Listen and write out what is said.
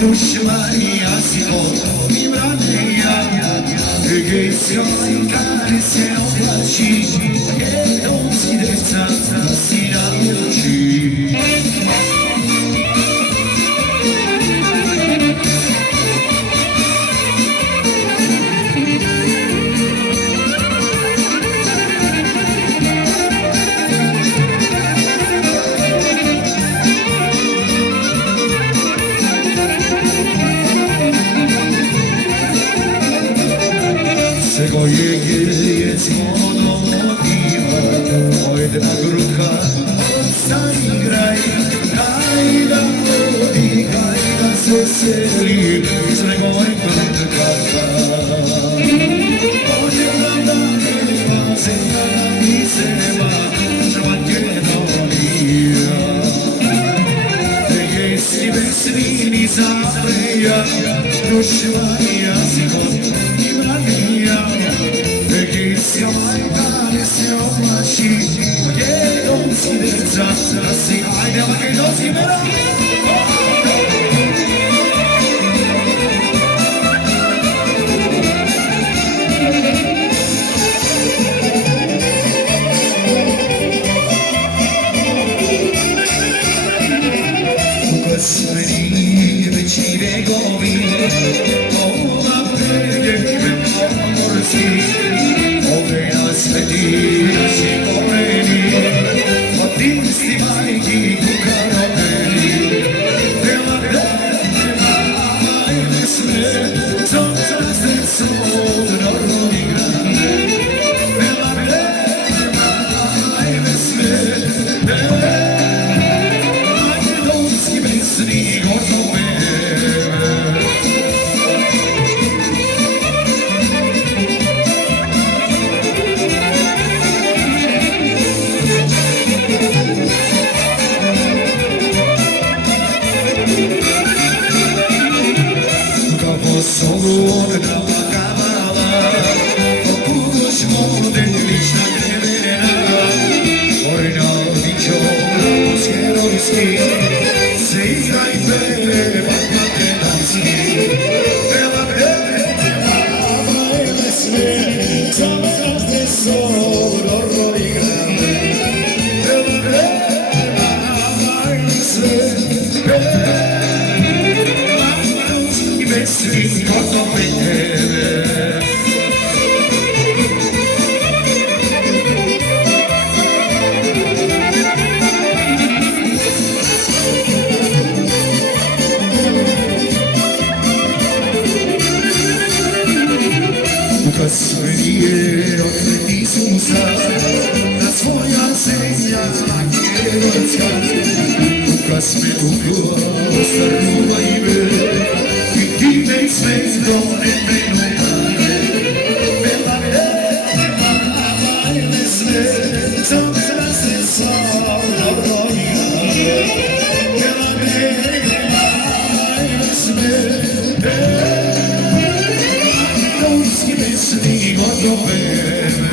dušmani jasno i brane ja gdje si osikali se oblači jednom si deca si navrši Sego je gdje zvono motiva, pojedna gruka, stani graj, kaj da vodi, kaj da se seli, sve moj prtkaka. Pođem da nema, zemlja mi se nema, žvatje dolija. Jesi bez vini zapreja, dušmani jazikot i branija. Se majka se oblači, jednom si deca, si ajde, lakaj nosi mera. Ukasmeni veći begovi, ova predjeve pomorci, ove nas vedi, naši koreni, od isti majki kukaroveni. Bela vremena, ajde sve, co se sodno rodi grane. Bela vremena, ajde sve, makedonski besni gotove. Sogu odna kavala, pokudoš moden lična grevenena, orina vičo, skerovski, se igraj peva makedonski. Bela vremena, ajde sve, zavrazne sororo igrane. Bela vremena, ajde sve, svi gotovi tebe. Ukasmenije od Isusa, na svoja zemlja makedonska. Ukasme ubio, starnuva ime, i sve do nemenujane. Bela vremena, ajde sve, zavra se slavno rodinane. Bela vremena, ajde sve, makedonski besni gotove.